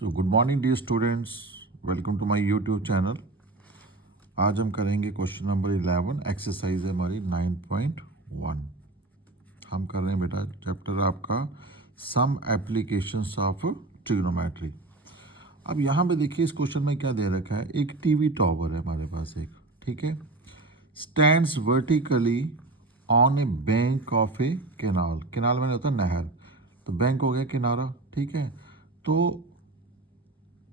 So good morning dear students, welcome to my YouTube channel. आज हम करेंगे question number 11। Exercise है हमारी 9.1। हम कर रहे हैं बेटा चैप्टर आपका सम एप्लीकेशंस ऑफ ट्रिग्नोमेट्री। अब यहाँ पे देखिए इस क्वेश्चन में क्या दे रखा है। एक टीवी टॉवर है हमारे पास एक, ठीक है, stands vertically on A bank of A canal. Canal मैंने होता है नहर, तो बैंक हो गया किनारा, ठीक है। तो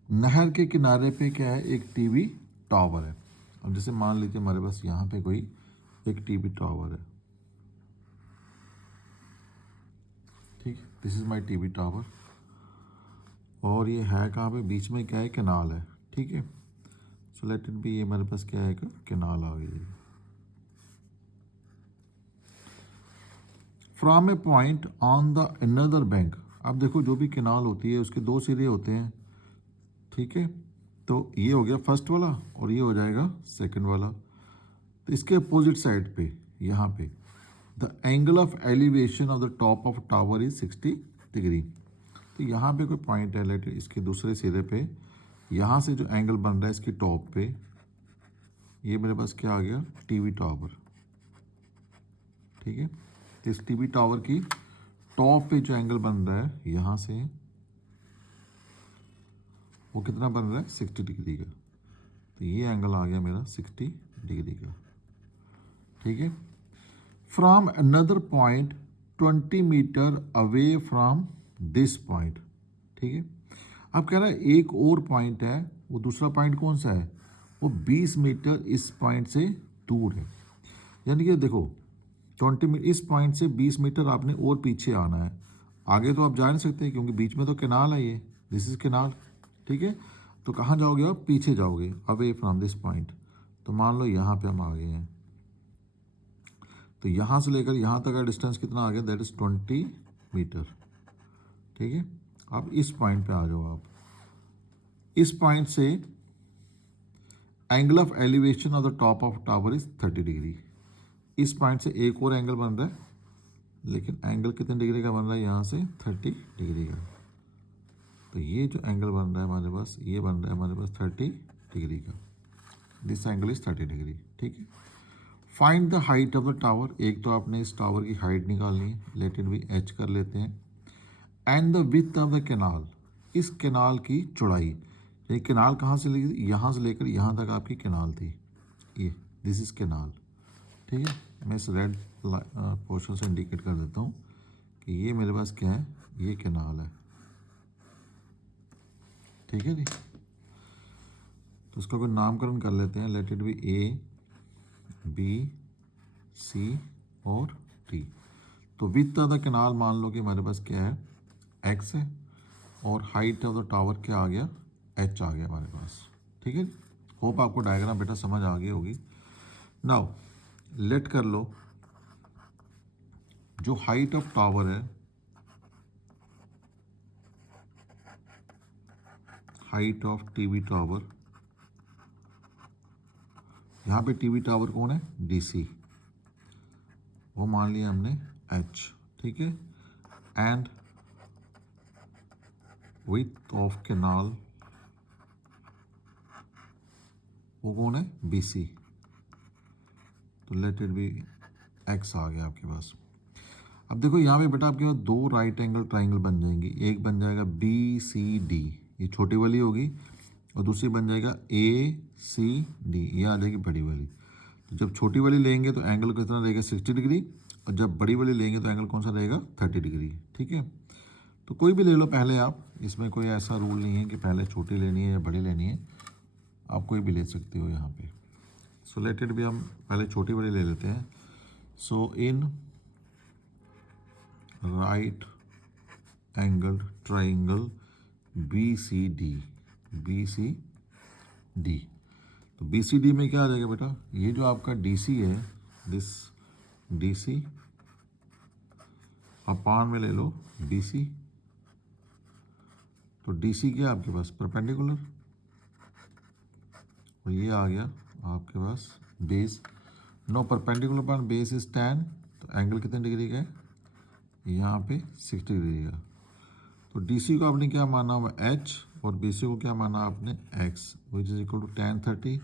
नहर के किनारे पे क्या है, एक टीवी टावर है। अब जैसे मान लीजिए हमारे पास यहाँ पे कोई एक टीवी टावर है, ठीक है, this is my TV tower. और ये है कहाँ पे, बीच में क्या है, कैनाल है, ठीक है। सो लेट इट बी, ये हमारे पास क्या है, एक कैनाल आ गई है। From A point on the another bank. अब देखो जो भी कैनाल होती है उसके दो सिरे होते हैं, ठीक है। तो ये हो गया फर्स्ट वाला और ये हो जाएगा सेकंड वाला। तो इसके अपोजिट साइड पे यहाँ पे the angle of elevation of the top of tower is 60 degree. तो यहाँ पे कोई पॉइंट है, लेट इसके दूसरे सिरे पे यहाँ से जो एंगल बन रहा है इसकी टॉप पे, ये मेरे पास क्या आ गया, टीवी टावर, ठीक है। तो इस टीवी टावर की टॉप पे जो एंगल बन रहा है यहाँ से, वो कितना बन रहा है, 60 डिग्री का। तो ये एंगल आ गया मेरा 60 डिग्री का, ठीक है। From another point 20 metre away from this point, ठीक है। अब कह रहा है एक और पॉइंट है, वो दूसरा पॉइंट कौन सा है, वो 20 मीटर इस पॉइंट से दूर है। यानी कि देखो 20 मीटर इस पॉइंट से 20 मीटर आपने और पीछे आना है। आगे तो आप जा नहीं सकते क्योंकि बीच में तो कैनाल है, ये दिस इज कैनाल, ठीक है। तो कहाँ जाओगे आप, पीछे जाओगे, अवे फ्रॉम दिस पॉइंट। तो मान लो यहाँ पे हम आ गए हैं, तो यहाँ से लेकर यहाँ तक का डिस्टेंस कितना आ गया, दैट इज 20 मीटर, ठीक है। अब इस पॉइंट पे आ जाओ आप। इस पॉइंट से angle of elevation of the top of tower is 30 degree. इस पॉइंट से एक और एंगल बन रहा है, लेकिन एंगल कितने डिग्री का बन रहा है, यहाँ से 30 डिग्री का। तो ये जो एंगल बन रहा है हमारे पास, ये बन रहा है हमारे पास 30 डिग्री का। दिस एंगल इज 30 डिग्री, ठीक है। Find the height of the tower. एक तो आपने इस टावर की हाइट निकालनी है, लेट इट बी एच कर लेते हैं। And the width of the canal, इस कैनाल की चौड़ाई। ये कैनाल कहाँ से लेकर, यहाँ से लेकर यहाँ तक आपकी कैनाल थी, ये दिस इज कैनाल, ठीक है। मैं इस रेड पोर्शन से इंडिकेट कर देता हूँ कि ये मेरे पास क्या है, ये कैनाल है, ठीक है जी। तो उसका कोई नामकरण कर लेते हैं, let it be A B C और टी। तो विड्थ ऑफ द कैनाल मान लो कि हमारे पास क्या है, एक्स है, और हाइट ऑफ द टावर क्या आ गया, एच आ गया हमारे पास, ठीक है। होप आपको डायग्राम बेटा समझ आ गई होगी। नाउ लेट कर लो, जो हाइट ऑफ टावर है, हाइट ऑफ टीवी टावर, यहाँ पे टीवी टावर कौन है, डीसी, वो मान लिया हमने एच, ठीक है। एंड विड्थ ऑफ कैनाल, वो कौन है, बीसी। तो लेट इट बी एक्स आ गया आपके पास। अब देखो यहाँ पे बेटा आपके पास दो राइट एंगल ट्राइंगल बन जाएंगी। एक बन जाएगा बी सी डी, ये छोटी वाली होगी, और दूसरी बन जाएगा ए सी डी, ये आ जाएगी बड़ी वाली। तो जब छोटी वाली लेंगे तो एंगल कितना रहेगा, 60 डिग्री, और जब बड़ी वाली लेंगे तो एंगल कौन सा रहेगा, 30 डिग्री, ठीक है। तो कोई भी ले लो पहले आप, इसमें कोई ऐसा रूल नहीं है कि पहले छोटी लेनी है या बड़ी लेनी है, आप कोई भी ले सकते हो यहाँ पे। सो लेट इट भी हम पहले छोटी वाली ले लेते हैं। So in right angle triangle B C D, B C D, तो बी सी डी में क्या आ जाएगा बेटा, ये जो आपका डी सी है, दिस डी सी अपान में ले लो बी सी। तो डी सी क्या आपके पास, परपेंडिकुलर, और ये आ गया आपके पास base. No perpendicular upon base is 10, तो एंगल कितने डिग्री का है, यहाँ पे 60 डिग्री का। तो डी सी को आपने क्या माना हुआ, एच, फॉर बी सी को क्या माना आपने x, which is equal to tan 30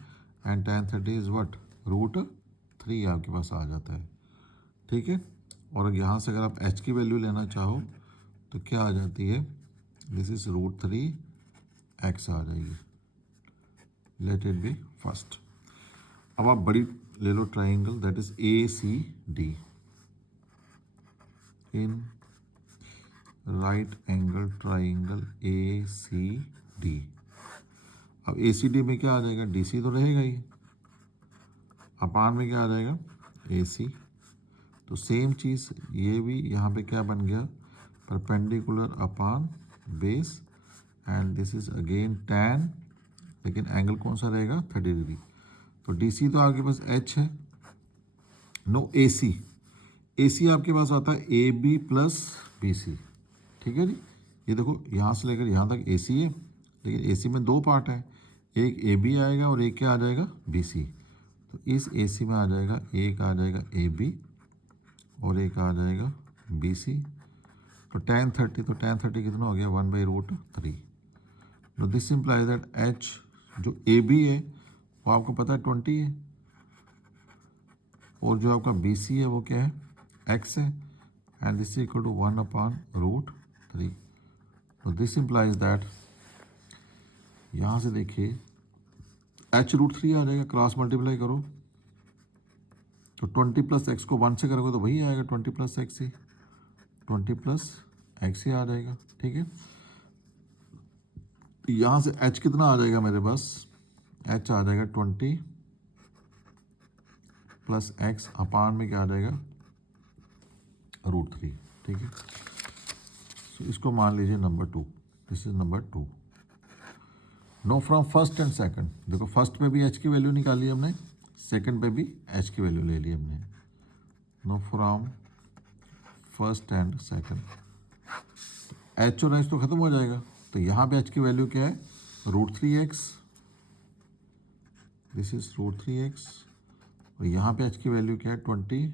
and tan 30 is what √3 आपके पास आ जाता है, ठीक है। और यहाँ से अगर आप एच की वैल्यू लेना चाहो तो क्या आ जाती है, दिस इज √3 एक्स आ जाएगी, लेट इट बी फर्स्ट। अब आप बड़ी ले लो triangle that is ACD in right angle triangle ACD। अब ACD में क्या आ जाएगा, DC तो रहेगा ही, अपान में क्या आ जाएगा AC। तो सेम चीज़ ये भी यहाँ पे क्या बन गया, perpendicular upon base, and this is again tan, लेकिन एंगल कौन सा रहेगा 30 डिग्री। तो DC तो आपके पास H है, नो AC आपके पास आता है AB प्लस BC, ठीक है जी। ये देखो यहाँ से लेकर यहाँ तक AC है, लेकिन AC में दो पार्ट है, एक AB आएगा और एक क्या आ जाएगा BC। तो इस AC में आ जाएगा, एक आ जाएगा AB और एक आ जाएगा BC। तो tan 30 कितना हो गया 1/√3। No this implies that H जो AB है वो आपको पता है 20 है, और जो आपका BC है वो क्या है x है, and this is equal to 1/√3। तो दिस इम्प्लाइज दैट, यहाँ से देखिए h√3 आ जाएगा, क्रॉस मल्टीप्लाई करो तो 20 प्लस एक्स को 1 से करोगे तो वही आएगा 20 प्लस एक्स ही, 20 प्लस एक्स ही आ जाएगा, ठीक है। यहाँ से h कितना आ जाएगा मेरे पास, h आ जाएगा 20 प्लस एक्स अपान में क्या आ जाएगा √3, ठीक है। सो इसको मान लीजिए number 2, this is number 2। Know from first and second, देखो फर्स्ट में भी h की वैल्यू निकाली हमने, सेकंड पे भी h की वैल्यू ले ली हमने। Know from first and second, h और h तो खत्म हो जाएगा, तो यहाँ पे h की वैल्यू क्या है √3x, दिस इज √3x, और यहाँ पे h की वैल्यू क्या है 20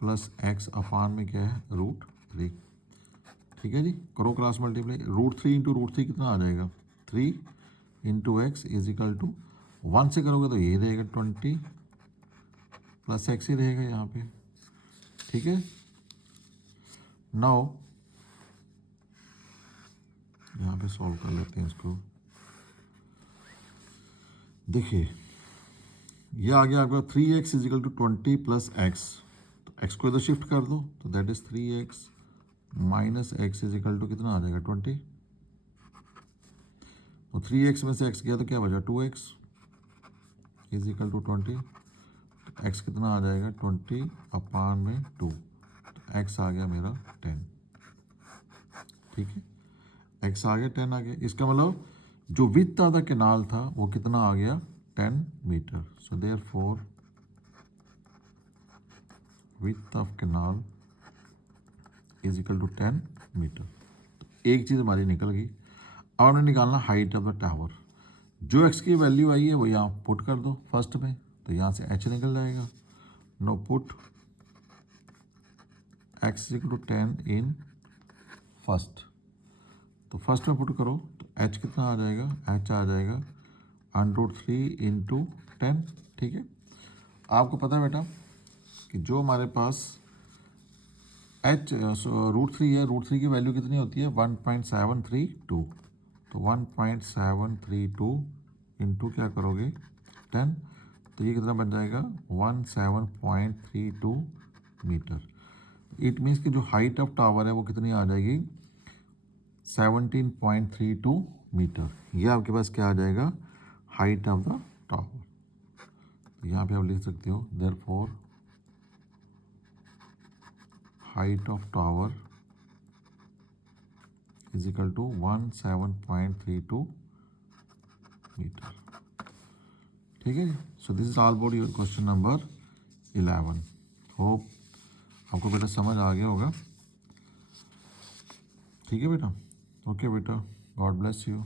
प्लस x अपान में क्या है √3, ठीक है जी। करो क्रॉस मल्टीप्लाई, √3 इंटू √3 कितना आ जाएगा 3 into x is equal to 1 से करोगे तो ये रहेगा 20 प्लस एक्स ही रहेगा यहाँ पे, ठीक है। नाउ यहाँ पे सॉल्व कर लेते हैं इसको। देखिए ये आ गया आपका 3x is equal to 20 plus x, तो एक्स को इधर शिफ्ट कर दो तो that is 3x minus x is equal to कितना आ जाएगा 20। तो 3x में से x गया तो क्या बचा 2x इज इक्वल टू 20। तो x कितना आ जाएगा 20 अपान में 2, तो x आ गया मेरा 10, ठीक है। x आ गया 10 आ गया, इसका मतलब जो विड्थ ऑफ द कैनाल था वो कितना आ गया 10 metre. So therefore width of canal is equal to 10 metre. तो एक चीज़ हमारी निकल गई। अब हमें निकालना हाइट ऑफ द टावर, जो x की वैल्यू आई है वो यहाँ पुट कर दो फर्स्ट में, तो यहाँ से h निकल जाएगा। No put x is equal to 10 in first, तो फर्स्ट में पुट करो तो h कितना आ जाएगा, h आ जाएगा √3 इंटू 10, ठीक है। आपको पता है बेटा कि जो हमारे पास h √3 है, √3 की वैल्यू कितनी होती है 1.732, तो 1.732 इंटू क्या करोगे 10, तो ये कितना बन जाएगा 17.32 मीटर। इट मीन्स कि जो हाइट ऑफ टावर है वो कितनी आ जाएगी 17.32 मीटर। ये आपके पास क्या आ जाएगा हाइट ऑफ द टावर। तो यहाँ पे आप लिख सकते हो therefore height of tower is equal to 17.32 metre, ठीक है जी। So this is all about your question number 11। Hope आपको बेटा समझ आ गया होगा, ठीक है बेटा। ओके बेटा, गॉड ब्लेस यू।